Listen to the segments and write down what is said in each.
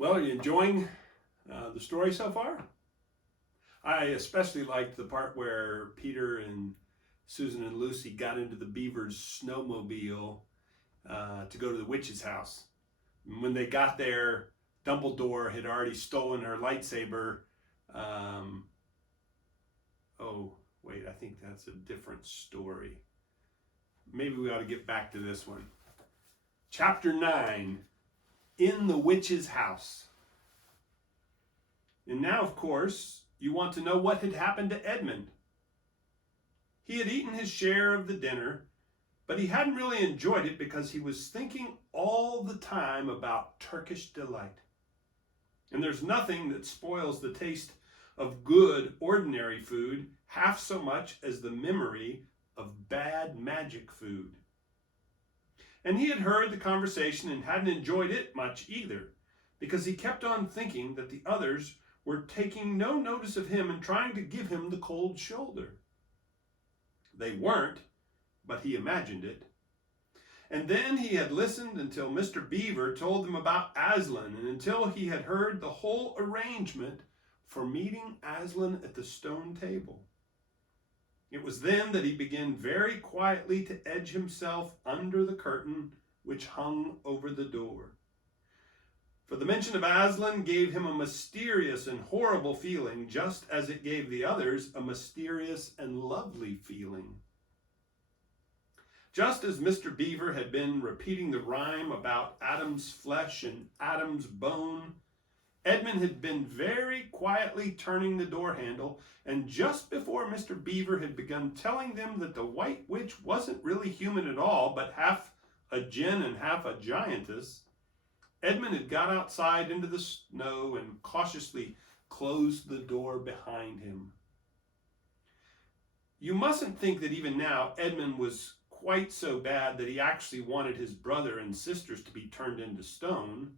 Well, are you enjoying the story so far? I especially liked the part where Peter and Susan and Lucy got into the Beaver's snowmobile to go to the witch's house. When they got there, Dumbledore had already stolen her lightsaber. Um, oh, wait, I think that's a different story. Maybe we ought to get back to this one. Chapter 9, In the Witch's House. And now, of course, you want to know what had happened to Edmund. He had eaten his share of the dinner, but he hadn't really enjoyed it because he was thinking all the time about Turkish delight. And there's nothing that spoils the taste of good, ordinary food half so much as the memory of bad magic food. And he had heard the conversation and hadn't enjoyed it much either, because he kept on thinking that the others were taking no notice of him and trying to give him the cold shoulder. They weren't, but he imagined it. And then he had listened until Mr. Beaver told them about Aslan, and until he had heard the whole arrangement for meeting Aslan at the stone table. It was then that he began very quietly to edge himself under the curtain which hung over the door. For the mention of Aslan gave him a mysterious and horrible feeling, just as it gave the others a mysterious and lovely feeling. Just as Mr. Beaver had been repeating the rhyme about Adam's flesh and Adam's bone, Edmund had been very quietly turning the door handle, and just before Mr. Beaver had begun telling them that the White Witch wasn't really human at all, but half a djinn and half a giantess, Edmund had got outside into the snow and cautiously closed the door behind him. You mustn't think that even now Edmund was quite so bad that he actually wanted his brother and sisters to be turned into stone.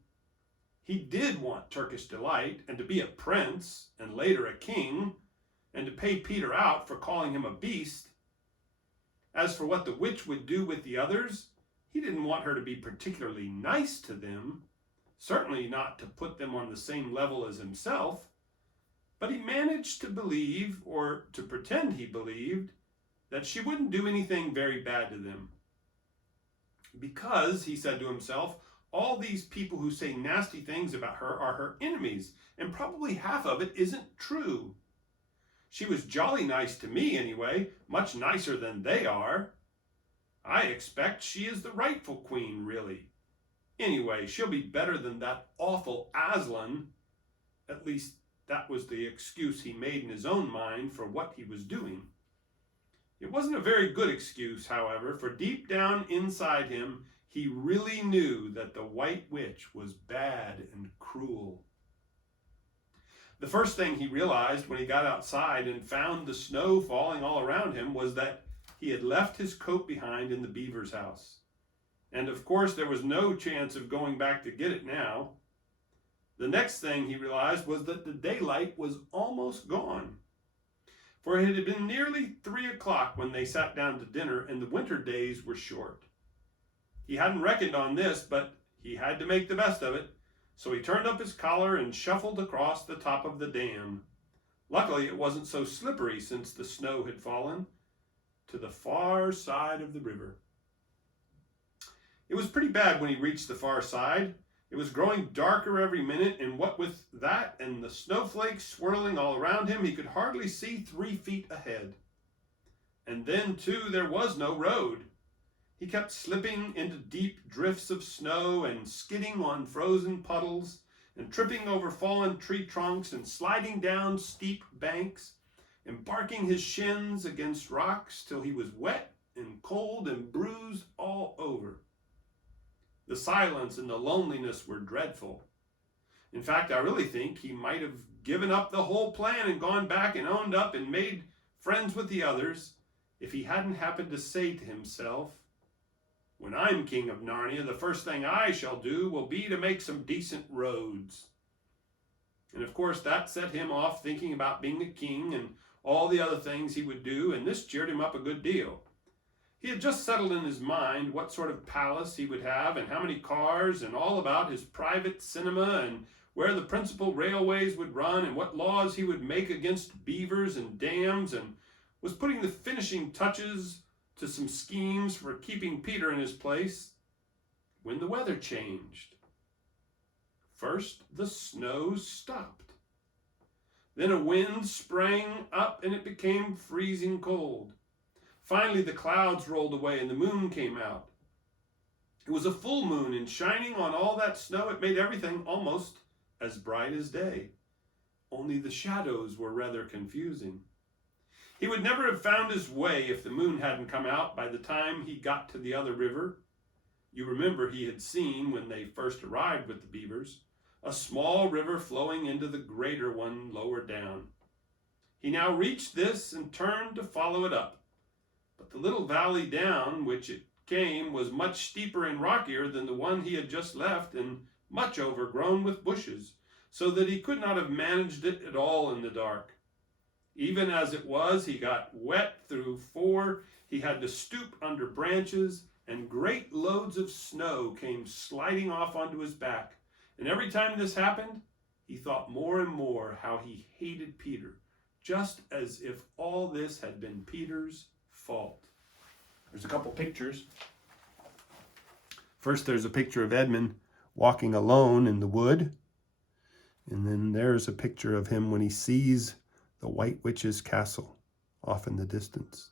He did want Turkish delight and to be a prince and later a king and to pay Peter out for calling him a beast. As for what the witch would do with the others, he didn't want her to be particularly nice to them, certainly not to put them on the same level as himself, but he managed to believe, or to pretend he believed, that she wouldn't do anything very bad to them. Because, he said to himself, all these people who say nasty things about her are her enemies, and probably half of it isn't true. She was jolly nice to me anyway, much nicer than they are. I expect she is the rightful queen, really. Anyway, she'll be better than that awful Aslan. At least that was the excuse he made in his own mind for what he was doing. It wasn't a very good excuse, however, for deep down inside him, he really knew that the White Witch was bad and cruel. The first thing he realized when he got outside and found the snow falling all around him was that he had left his coat behind in the Beaver's house. And of course there was no chance of going back to get it now. The next thing he realized was that the daylight was almost gone. For it had been nearly 3 o'clock when they sat down to dinner, and the winter days were short. He hadn't reckoned on this, but he had to make the best of it, so he turned up his collar and shuffled across the top of the dam. Luckily it wasn't so slippery since the snow had fallen, to the far side of the river. It was pretty bad when he reached the far side. It was growing darker every minute, and what with that and the snowflakes swirling all around him, he could hardly see 3 feet ahead. And then, too, there was no road. He kept slipping into deep drifts of snow and skidding on frozen puddles and tripping over fallen tree trunks and sliding down steep banks and barking his shins against rocks till he was wet and cold and bruised all over. The silence and the loneliness were dreadful. In fact, I really think he might have given up the whole plan and gone back and owned up and made friends with the others if he hadn't happened to say to himself, "When I'm king of Narnia, the first thing I shall do will be to make some decent roads." And of course that set him off thinking about being a king and all the other things he would do, and this cheered him up a good deal. He had just settled in his mind what sort of palace he would have and how many cars and all about his private cinema and where the principal railways would run and what laws he would make against beavers and dams, and was putting the finishing touches to some schemes for keeping Peter in his place, when the weather changed. First, the snow stopped. Then a wind sprang up and it became freezing cold. Finally, the clouds rolled away and the moon came out. It was a full moon, and shining on all that snow, it made everything almost as bright as day. Only the shadows were rather confusing. He would never have found his way if the moon hadn't come out by the time he got to the other river. You remember he had seen, when they first arrived with the beavers, a small river flowing into the greater one lower down. He now reached this and turned to follow it up. But the little valley down which it came was much steeper and rockier than the one he had just left, and much overgrown with bushes, so that he could not have managed it at all in the dark. Even as it was, he got wet through, for he had to stoop under branches, and great loads of snow came sliding off onto his back. And every time this happened, he thought more and more how he hated Peter, just as if all this had been Peter's fault. There's a couple pictures. First, there's a picture of Edmund walking alone in the wood. And then there's a picture of him when he sees the White Witch's castle off in the distance.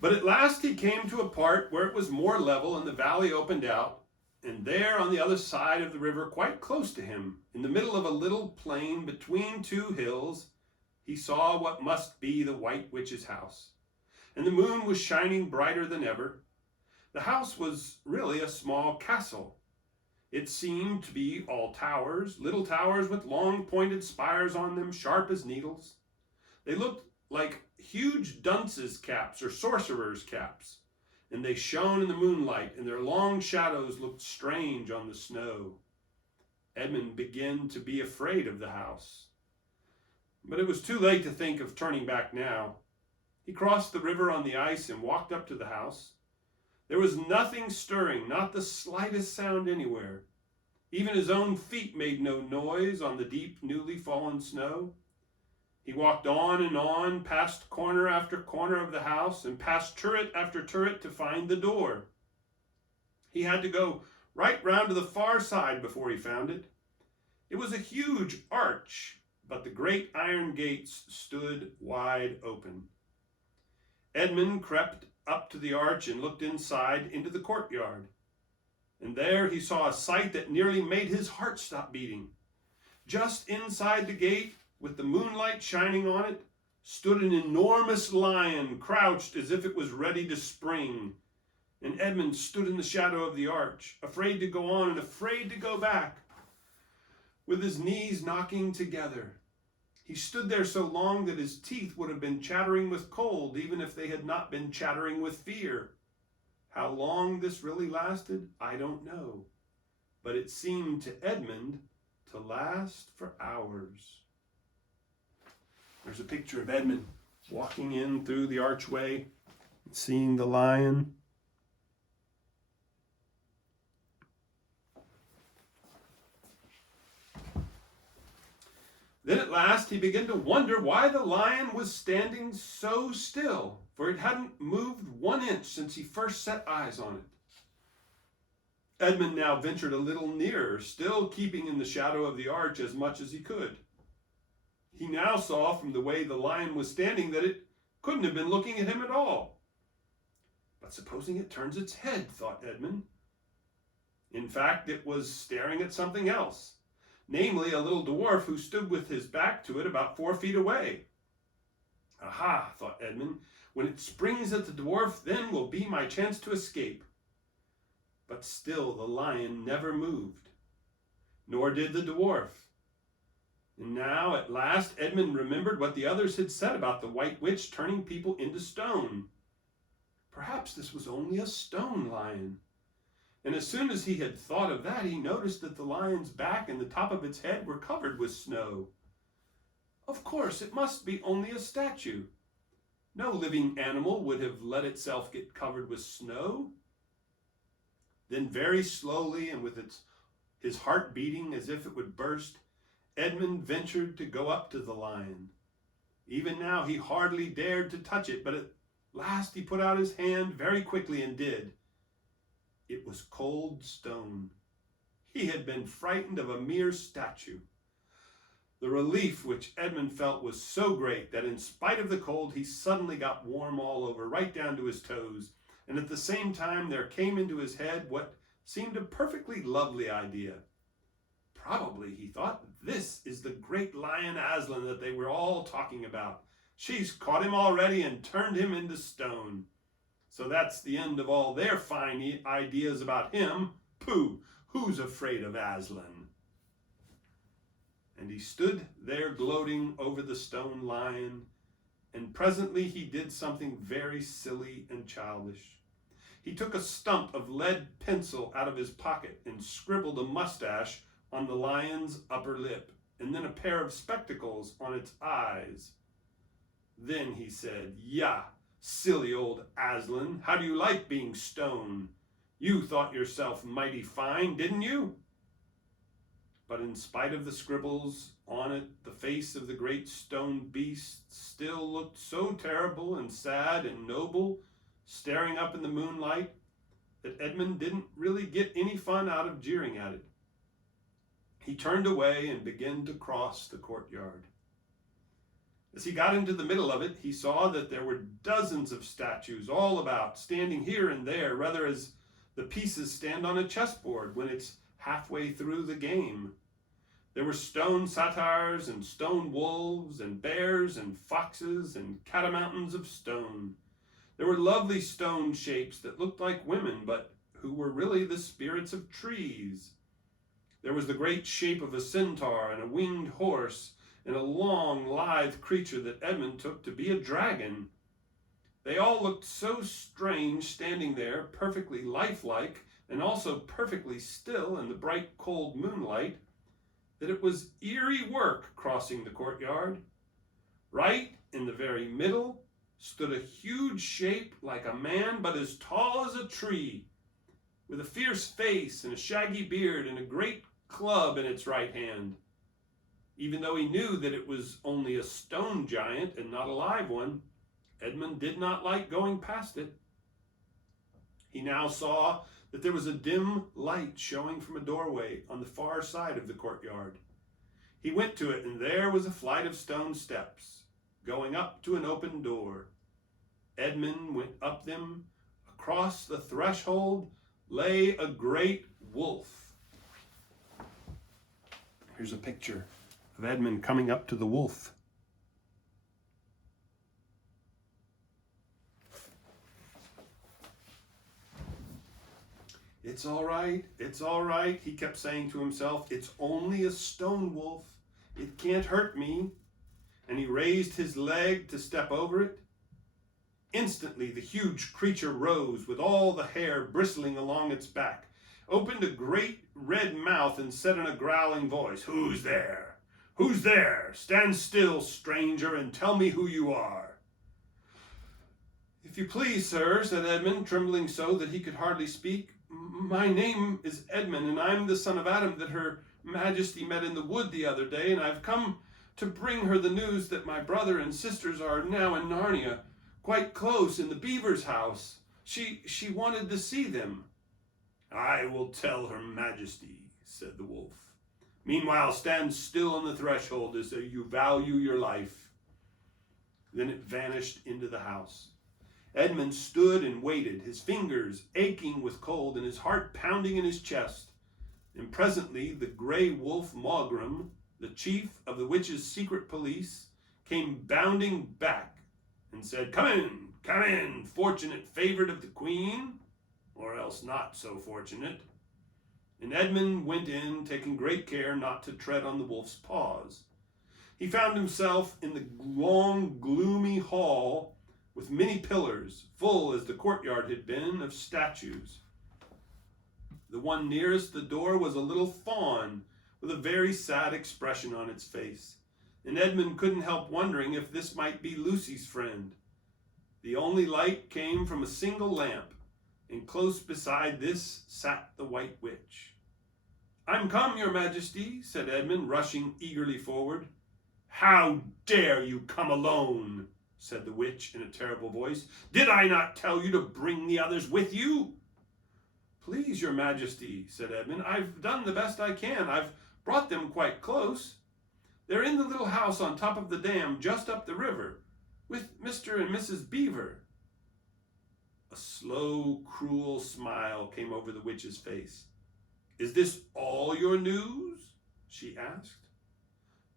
But at last he came to a part where it was more level and the valley opened out. And there on the other side of the river, quite close to him, in the middle of a little plain between two hills, he saw what must be the White Witch's house. And the moon was shining brighter than ever. The house was really a small castle. It seemed to be all towers, little towers with long pointed spires on them, sharp as needles. They looked like huge dunces' caps or sorcerers' caps, and they shone in the moonlight, and their long shadows looked strange on the snow. Edmund began to be afraid of the house. But it was too late to think of turning back now. He crossed the river on the ice and walked up to the house. There was nothing stirring, not the slightest sound anywhere. Even his own feet made no noise on the deep, newly fallen snow. He walked on, past corner after corner of the house, and past turret after turret to find the door. He had to go right round to the far side before he found it. It was a huge arch, but the great iron gates stood wide open. Edmund crept up to the arch and looked inside into the courtyard. And there he saw a sight that nearly made his heart stop beating. Just inside the gate, with the moonlight shining on it, stood an enormous lion, crouched as if it was ready to spring. And Edmund stood in the shadow of the arch, afraid to go on and afraid to go back, with his knees knocking together. He stood there so long that his teeth would have been chattering with cold, even if they had not been chattering with fear. How long this really lasted, I don't know. But it seemed to Edmund to last for hours. There's a picture of Edmund walking in through the archway, seeing the lion. Then at last he began to wonder why the lion was standing so still, for it hadn't moved 1 inch since he first set eyes on it. Edmund now ventured a little nearer, still keeping in the shadow of the arch as much as he could. He now saw from the way the lion was standing that it couldn't have been looking at him at all. But supposing it turns its head, thought Edmund. In fact, it was staring at something else, namely a little dwarf who stood with his back to it about 4 feet away. Aha, thought Edmund, when it springs at the dwarf, then will be my chance to escape. But still the lion never moved, nor did the dwarf. And now, at last, Edmund remembered what the others had said about the White Witch turning people into stone. Perhaps this was only a stone lion. And as soon as he had thought of that, he noticed that the lion's back and the top of its head were covered with snow. Of course, it must be only a statue. No living animal would have let itself get covered with snow. Then very slowly and with his heart beating as if it would burst, Edmund ventured to go up to the lion. Even now he hardly dared to touch it, but at last he put out his hand very quickly and did. It was cold stone. He had been frightened of a mere statue. The relief which Edmund felt was so great that in spite of the cold he suddenly got warm all over, right down to his toes, and at the same time there came into his head what seemed a perfectly lovely idea. Probably, he thought, this is the great lion Aslan that they were all talking about. She's caught him already and turned him into stone. So that's the end of all their fine ideas about him. Pooh, who's afraid of Aslan? And he stood there gloating over the stone lion, and presently he did something very silly and childish. He took a stump of lead pencil out of his pocket and scribbled a mustache on the lion's upper lip, and then a pair of spectacles on its eyes. Then he said, "Yah, silly old Aslan, how do you like being stone? You thought yourself mighty fine, didn't you?" But in spite of the scribbles on it, the face of the great stone beast still looked so terrible and sad and noble, staring up in the moonlight, that Edmund didn't really get any fun out of jeering at it. He turned away and began to cross the courtyard. As he got into the middle of it, he saw that there were dozens of statues all about, standing here and there, rather as the pieces stand on a chessboard when it's halfway through the game. There were stone satyrs and stone wolves and bears and foxes and catamountains of stone. There were lovely stone shapes that looked like women, but who were really the spirits of trees. There was the great shape of a centaur and a winged horse and a long, lithe creature that Edmund took to be a dragon. They all looked so strange standing there, perfectly lifelike and also perfectly still in the bright, cold moonlight, that it was eerie work crossing the courtyard. Right in the very middle stood a huge shape like a man but as tall as a tree, with a fierce face and a shaggy beard and a great club in its right hand. Even though he knew that it was only a stone giant and not a live one, Edmund did not like going past it. He now saw that there was a dim light showing from a doorway on the far side of the courtyard. He went to it, and there was a flight of stone steps going up to an open door. Edmund went up them. Across the threshold lay a great wolf. Here's a picture of Edmund coming up to the wolf. "It's all right, he kept saying to himself. "It's only a stone wolf. It can't hurt me." And he raised his leg to step over it. Instantly the huge creature rose with all the hair bristling along its back, opened a great red mouth and said in a growling voice, "Who's there? Who's there? Stand still, stranger, and tell me who you are." "If you please, sir," said Edmund, trembling so that he could hardly speak, "my name is Edmund, and I'm the son of Adam that Her Majesty met in the wood the other day, and I've come to bring her the news that my brother and sisters are now in Narnia, quite close in the beaver's house. She wanted to see them." "I will tell Her Majesty," said the wolf. "Meanwhile, stand still on the threshold as though you value your life." Then it vanished into the house. Edmund stood and waited, his fingers aching with cold and his heart pounding in his chest. And presently the grey wolf Maugrim, the chief of the witches' secret police, came bounding back and said, come in, fortunate favourite of the queen, or else not so fortunate." And Edmund went in, taking great care not to tread on the wolf's paws. He found himself in the long, gloomy hall with many pillars, full as the courtyard had been of statues. The one nearest the door was a little fawn with a very sad expression on its face, and Edmund couldn't help wondering if this might be Lucy's friend. The only light came from a single lamp, and close beside this sat the White Witch. "I'm come, your Majesty," said Edmund, rushing eagerly forward. "How dare you come alone?" said the witch in a terrible voice. "Did I not tell you to bring the others with you?" "Please, your Majesty," said Edmund, "I've done the best I can. I've brought them quite close. They're in the little house on top of the dam just up the river, with Mr. and Mrs. Beaver." A slow, cruel smile came over the witch's face. "Is this all your news?" she asked.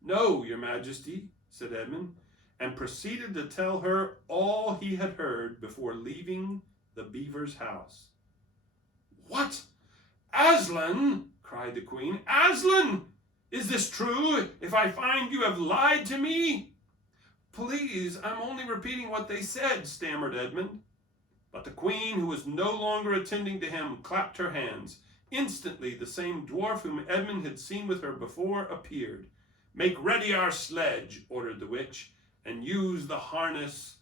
"No, your Majesty," said Edmund, and proceeded to tell her all he had heard before leaving the Beaver's house. "What? Aslan!" cried the Queen. "Aslan! Is this true, if I find you have lied to me?" "Please, I'm only repeating what they said," stammered Edmund. But the Queen, who was no longer attending to him, clapped her hands. Instantly the same dwarf whom Edmund had seen with her before appeared. "Make ready our sledge," ordered the witch, "and use the harness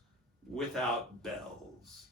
without bells."